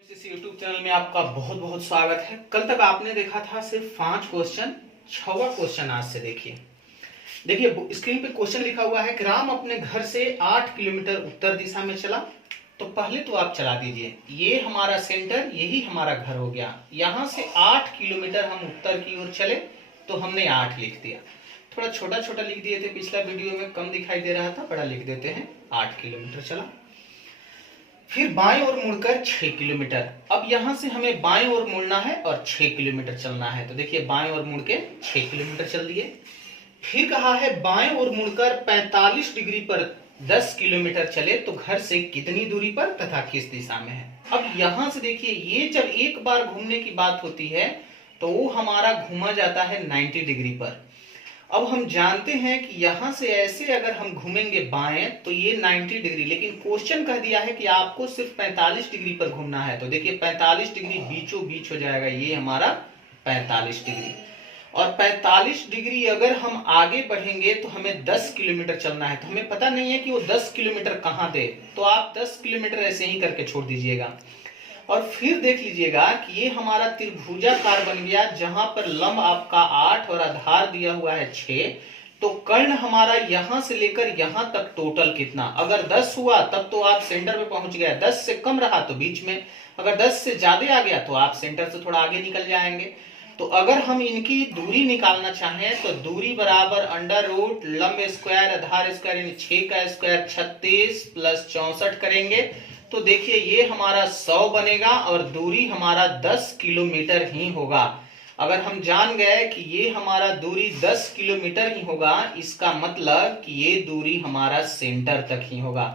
इस YouTube channel में आपका बहुत बहुत स्वागत है। कल तक आपने देखा था सिर्फ 5 क्वेश्चन, 6वां क्वेश्चन आज से देखिए। देखिए स्क्रीन पे क्वेश्चन लिखा हुआ है कि राम अपने घर से 8 किलोमीटर उत्तर दिशा में चला। तो पहले तो आप चला दीजिए, ये हमारा सेंटर, यही हमारा घर हो गया। यहां से 8 किलोमीटर हम उत्तर की ओर चले तो हमने 8 लिख दिया। थोड़ा छोटा छोटा लिख दिए थे, पिछला वीडियो में कम दिखाई दे रहा था, बड़ा लिख देते हैं। 8 किलोमीटर चला। फिर बाएं ओर मुड़कर 6 किलोमीटर। अब यहां से हमें बाएं ओर मुड़ना है और 6 किलोमीटर चलना है। तो देखिए बाएं ओर मुड़ के 6 किलोमीटर चल दिए। फिर कहा है बाएं ओर मुड़कर 45 डिग्री पर 10 किलोमीटर चले तो घर से कितनी दूरी पर तथा किस दिशा में है। अब यहां से देखिए, ये जब एक बार घूमने की बात होती है तो वो हमारा घूमा जाता है 90 डिग्री पर। अब हम जानते हैं कि यहां से ऐसे अगर हम घूमेंगे बाएं तो ये 90 डिग्री, लेकिन क्वेश्चन कह दिया है कि आपको सिर्फ 45 डिग्री पर घूमना है। तो देखिए 45 डिग्री बीचों बीच हो जाएगा, ये हमारा 45 डिग्री। और 45 डिग्री अगर हम आगे बढ़ेंगे तो हमें 10 किलोमीटर चलना है। तो हमें पता नहीं है कि वो 10 किलोमीटर कहां दे, तो आप 10 किलोमीटर ऐसे ही करके छोड़ दीजिएगा। और फिर देख लीजिएगा कि ये हमारा त्रिभुजाकार बन गया, जहां पर लंब आपका 8 और आधार दिया हुआ है 6। तो कर्ण हमारा यहां से लेकर यहां तक टोटल कितना, अगर 10 हुआ तब तो आप सेंटर पे पहुंच गए, 10 से कम रहा तो बीच में, अगर 10 से ज्यादा आ गया तो आप सेंटर से थोड़ा आगे निकल जाएंगे। तो अगर हम इनकी दूरी निकालना चाहें तो दूरी बराबर अंडर रूट लंब स्क्वायर आधार स्क्वायर यानी 6 का स्क्वायर 36 प्लस 64 करेंगे तो देखिए ये हमारा 100 बनेगा और दूरी हमारा 10 किलोमीटर ही होगा। अगर हम जान गए कि ये हमारा दूरी 10 किलोमीटर ही होगा, इसका मतलब कि ये दूरी हमारा सेंटर तक ही होगा।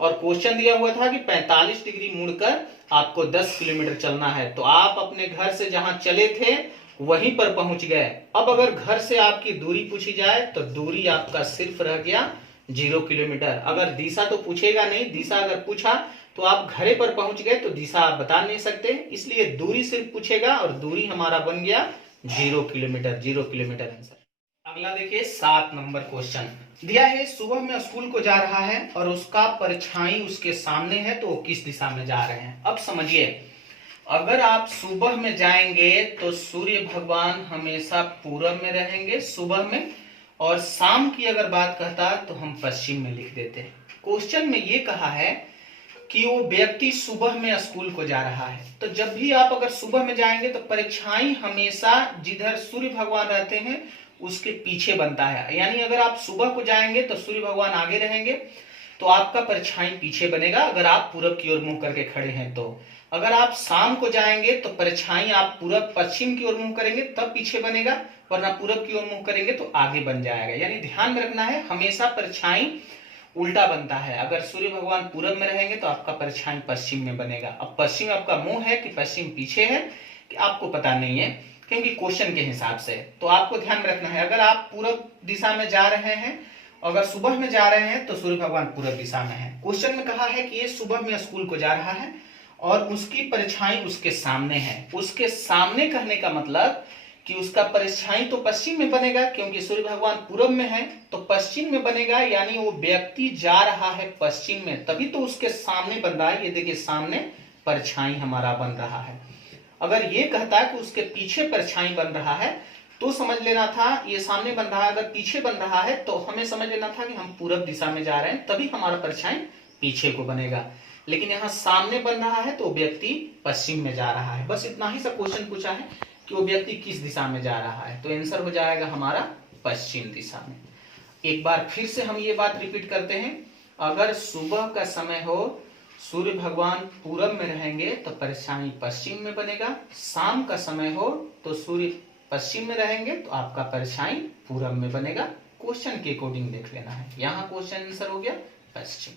और क्वेश्चन दिया हुआ था कि 45 डिग्री मुड़कर आपको 10 किलोमीटर चलना है। तो आप अपने घर से जहां चले थे वहीं पर पहुंच गए। अब अगर घर से आपकी दूरी पूछी जाए तो दूरी आपका सिर्फ रह गया 0 किलोमीटर। अगर दिशा तो पूछेगा नहीं, दिशा अगर पूछा तो आप घरे पर पहुंच गए तो दिशा आप बता नहीं सकते, इसलिए दूरी सिर्फ पूछेगा और दूरी हमारा बन गया 0 किलोमीटर। 0 kilometre answer. अगला देखिए 7 नंबर क्वेश्चन दिया है, सुबह में स्कूल को जा रहा है और उसका परछाई उसके सामने है तो वो किस दिशा में जा रहे हैं। अब समझिए, अगर आप सुबह में जाएंगे तो सूर्य भगवान हमेशा पूरब में रहेंगे सुबह में, और शाम की अगर बात कहता तो हम पश्चिम में लिख देते। क्वेश्चन में ये कहा है कि वो व्यक्ति सुबह में स्कूल को जा रहा है। तो जब भी आप अगर सुबह में जाएंगे तो परछाई हमेशा जिधर सूर्य भगवान रहते हैं उसके पीछे बनता है। यानी अगर आप सुबह को जाएंगे तो सूर्य भगवान आगे रहेंगे तो आपका परछाई पीछे बनेगा, अगर आप पूरब की ओर मुंह करके खड़े हैं तो। अगर आप शाम को जाएंगे तो परछाई आप पूरब पश्चिम की ओर मुंह करेंगे तब पीछे बनेगा, वरना पूरब की ओर मुंह करेंगे तो आगे बन जाएगा। यानी ध्यान में रखना है, हमेशा परछाई उल्टा बनता है। अगर सूर्य भगवान पूरब में रहेंगे तो आपका परछाई पश्चिम में बनेगा। अब पश्चिम आपका मुंह है कि पश्चिम पीछे है कि आपको पता नहीं है, क्योंकि क्वेश्चन के हिसाब से। तो आपको ध्यान में रखना है, अगर आप पूरब दिशा में जा रहे हैं, अगर सुबह में जा रहे हैं तो सूर्य भगवान पूरब दिशा में है। क्वेश्चन में कहा है कि ये सुबह में स्कूल को जा रहा है और उसकी परछाई उसके सामने है। उसके सामने कहने का मतलब कि उसका परछाई तो पश्चिम में बनेगा, क्योंकि सूर्य भगवान पूरब में है तो पश्चिम में बनेगा। यानी वो व्यक्ति जा रहा है पश्चिम में, तभी तो उसके सामने बन रहा है। ये देखिए सामने परछाई हमारा बन रहा है। अगर ये कहता है कि उसके पीछे परछाई बन रहा है तो समझ लेना था ये सामने बन रहा है। अगर पीछे बन रहा है तो हमें समझ लेना था कि हम पूरब दिशा में जा रहे हैं, तभी हमारा परछाई पीछे को बनेगा। लेकिन यहाँ सामने बन रहा है तो व्यक्ति पश्चिम में जा रहा है। बस इतना ही सा क्वेश्चन पूछा है कि वो व्यक्ति किस दिशा में जा रहा है, तो आंसर हो जाएगा हमारा पश्चिम दिशा में। एक बार फिर से हम ये बात रिपीट करते हैं, अगर सुबह का समय हो, सूर्य भगवान पूरब में रहेंगे तो परछाई पश्चिम में बनेगा। शाम का समय हो तो सूर्य पश्चिम में रहेंगे तो आपका परछाई पूरब में बनेगा। क्वेश्चन के अकॉर्डिंग देख लेना है। यहाँ क्वेश्चन आंसर हो गया पश्चिम।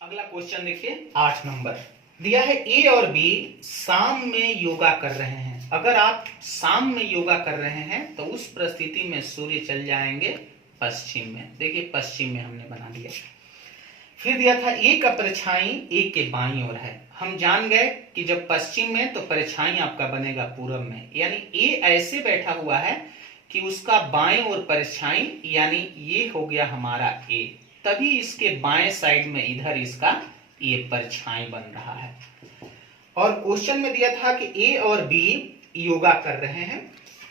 अगला क्वेश्चन देखिए 8 नंबर दिया है, ए और बी शाम में योगा कर रहे हैं। अगर आप शाम में योगा कर रहे हैं तो उस परिस्थिति में सूर्य चल जाएंगे पश्चिम में। देखिए पश्चिम में हमने बना दिया। फिर दिया था ए का परछाई ए के बाईं ओर है। हम जान गए कि जब पश्चिम में तो परछाई आपका बनेगा पूरब में। यानी ए ऐसे बैठा हुआ है कि उसका बाएं ओर परछाई, यानी ये हो गया हमारा ए, तभी इसके बाएं साइड में इधर इसका ये परछाई बन रहा है। और क्वेश्चन में दिया था कि ए और बी योगा कर रहे हैं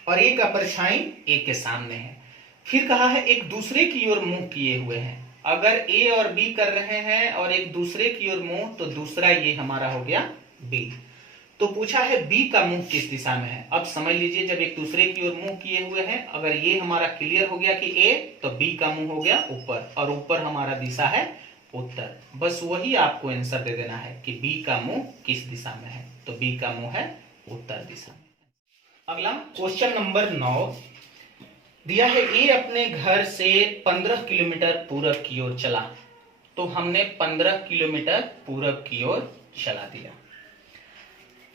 और ए का परछाई ए के सामने है। फिर कहा है एक दूसरे की ओर मुंह किए हुए हैं। अगर ए और बी कर रहे हैं और एक दूसरे की ओर मुंह, तो दूसरा ये हमारा हो गया बी। तो पूछा है बी का मुंह किस दिशा में है। अब समझ लीजिए, जब एक दूसरे की ओर मुंह किए हुए हैं, अगर ये हमारा क्लियर हो गया कि ए, तो बी का मुंह हो गया ऊपर, और ऊपर हमारा दिशा है उत्तर। बस वही आपको आंसर दे देना है कि बी का मुंह किस दिशा में है, तो बी का मुंह है उत्तर दिशा में। अगला क्वेश्चन नंबर 9 दिया है, ए अपने घर से 15 किलोमीटर पूरब की ओर चला। तो हमने 15 किलोमीटर पूरब की ओर चला दिया।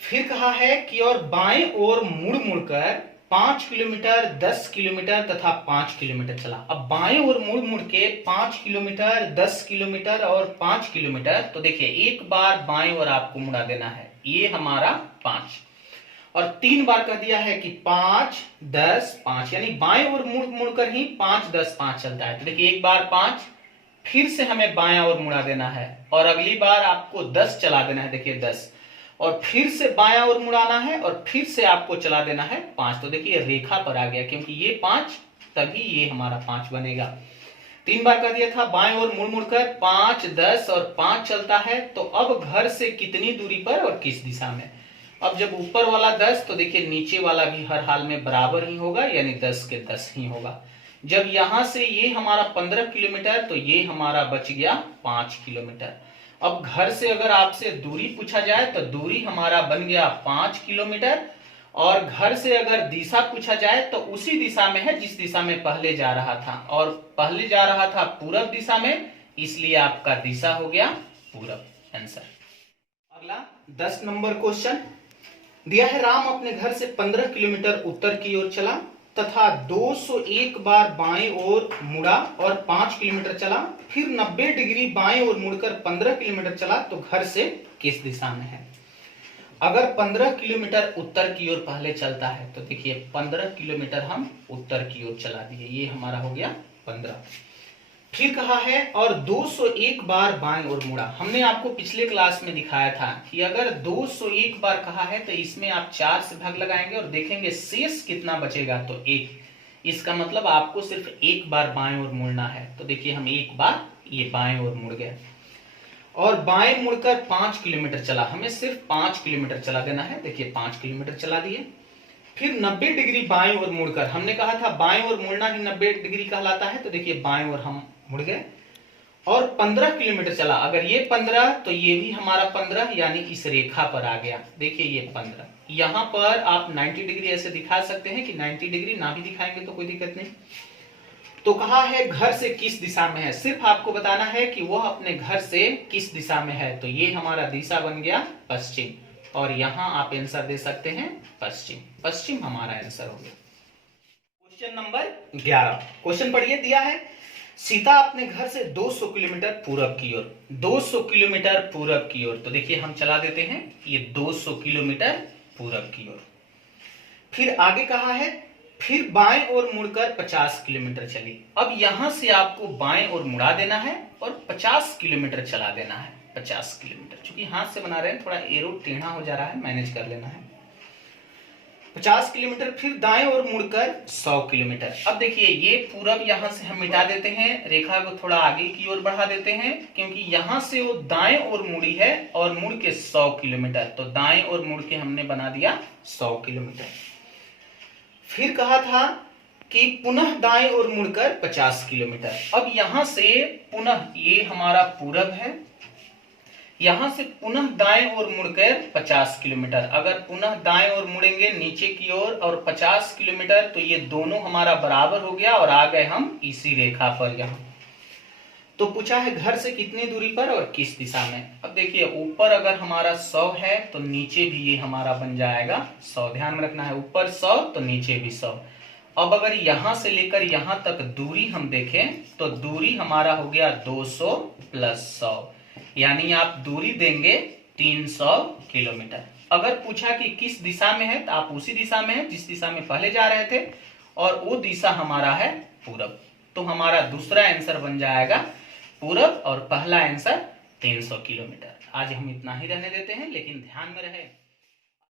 फिर कहा है कि और बाएं ओर मुड़ मुड़कर 5 किलोमीटर, 10 किलोमीटर तथा 5 किलोमीटर चला। अब बाएं ओर मुड़ मुड़ के 5 किलोमीटर, 10 किलोमीटर और 5 किलोमीटर, तो देखिए एक बार बाएं ओर आपको मुड़ा देना है, ये हमारा 5, और 3 बार कह दिया है कि 5, 10, 5, यानी बाएं ओर मुड़ मुड़कर ही 5, 10, 5 चलता है। तो देखिए एक बार 5, फिर से हमें बाएं ओर मुड़ा देना है, और अगली बार आपको 10 चला देना है, देखिए 10, और फिर से बायां ओर मुड़ाना है, और फिर से आपको चला देना है 5। तो देखिए रेखा पर आ गया, क्योंकि ये 5 तभी ये हमारा 5 बनेगा। 3 बार कह दिया था बाएं ओर मुड़ मुड़कर 5, 10 और 5 चलता है। तो अब घर से कितनी दूरी पर और किस दिशा में। अब जब ऊपर वाला 10, तो देखिए नीचे वाला भी हर हाल में बराबर ही होगा, यानी 10 के 10 ही होगा। जब यहां से ये हमारा 15 किलोमीटर, तो ये हमारा बच गया 5 किलोमीटर। अब घर से अगर आपसे दूरी पूछा जाए, तो दूरी हमारा बन गया 5 किलोमीटर, और घर से अगर दिशा पूछा जाए, तो उसी दिशा में है जिस दिशा में पहले जा रहा था, और पहले जा रहा था पूरब दिशा में, इसलिए आपका दिशा हो गया पूरब, आंसर। अगला 10 नंबर क्वेश्चन दिया है, राम अपने घर से 15 किलोमीटर उत्तर की ओर चला तथा 201 बार बाएं ओर मुड़ा और 5 किलोमीटर चला। फिर 90 डिग्री बाएं ओर मुड़कर 15 किलोमीटर चला, तो घर से किस दिशा में है। अगर 15 किलोमीटर उत्तर की ओर पहले चलता है, तो देखिए 15 किलोमीटर हम उत्तर की ओर चला दिए, ये हमारा हो गया 15। फिर कहा है और 201 बार बाएं ओर मुड़ा। हमने आपको पिछले क्लास में दिखाया था कि अगर 201 बार कहा है, तो इसमें आप 4 से भाग लगाएंगे और देखेंगे शेष कितना बचेगा, तो 1। इसका मतलब आपको सिर्फ एक बार बाएं ओर मुड़ना है। तो देखिए हम एक बार ये बाएं ओर मुड़ गए, और बाएं मुड़कर 5 किलोमीटर चला। हमें सिर्फ 5 किलोमीटर चला देना है, देखिए 5 किलोमीटर चला दिए। फिर 90 डिग्री बाएं ओर मुड़कर, हमने कहा था बाएं ओर मुड़ना ही 90 डिग्री कहलाता है, तो देखिए बाएं ओर हम मुड़ गए, और 15 किलोमीटर चला। अगर ये 15, तो ये भी हमारा 15, यानी इस रेखा पर आ गया। देखिए ये 15, यहां पर आप 90 डिग्री ऐसे दिखा सकते हैं कि 90 डिग्री ना भी दिखाएंगे तो कोई दिक्कत नहीं। तो कहा है घर से किस दिशा में है, सिर्फ आपको बताना है कि वह अपने घर से किस दिशा में है। तो ये हमारा दिशा बन गया पश्चिम, और यहां आप आंसर दे सकते हैं पश्चिम। पश्चिम हमारा आंसर हो गया। क्वेश्चन नंबर 11, क्वेश्चन पढ़िए। दिया है सीता अपने घर से 200 किलोमीटर पूरब की ओर, 200 किलोमीटर पूरब की ओर। तो देखिए हम चला देते हैं ये 200 किलोमीटर पूरब की ओर। फिर आगे कहा है फिर बाएं ओर मुड़कर 50 किलोमीटर चली। अब यहां से आपको बाएं ओर मुड़ा देना है और 50 किलोमीटर चला देना है, 50 किलोमीटर। चूंकि हाथ से बना रहे हैं, थोड़ा एरो टेढ़ा हो जा रहा है, मैनेज कर लेना है। 50 किलोमीटर, फिर दाएं ओर मुड़कर 100 किलोमीटर। अब देखिए ये पूरब यहां से हम मिटा देते हैं, रेखा को थोड़ा आगे की ओर बढ़ा देते हैं, क्योंकि यहां से वो दाएं ओर मुड़ी है और मुड़ के 100 किलोमीटर। तो दाएं ओर मुड़ के हमने बना दिया 100 किलोमीटर। फिर कहा था कि पुनः दाएं ओर मुड़कर 50 किलोमीटर। अब यहां से पुनः, ये हमारा पूरब है, यहां से पुनः दाएं ओर मुड़कर 50 किलोमीटर। अगर पुनः दाएं ओर मुड़ेंगे नीचे की ओर और 50 किलोमीटर, तो ये दोनों हमारा बराबर हो गया और आ गए हम इसी रेखा पर यहां। तो पूछा है घर से कितनी दूरी पर और किस दिशा में। अब देखिए ऊपर अगर हमारा 100 है, तो नीचे भी ये हमारा बन जाएगा 100। ध्यान में रखना है, ऊपर 100 तो नीचे भी 100। अब अगर यहां से लेकर यहां तक दूरी हम देखें, तो दूरी हमारा हो गया 200 प्लस 100, यानी आप दूरी देंगे 300 किलोमीटर। अगर पूछा कि किस दिशा में है, तो आप उसी दिशा में है जिस दिशा में पहले जा रहे थे, और वो दिशा हमारा है पूरब। तो हमारा दूसरा आंसर बन जाएगा पूरब और पहला आंसर 300 किलोमीटर। आज हम इतना ही रहने देते हैं, लेकिन ध्यान में रहे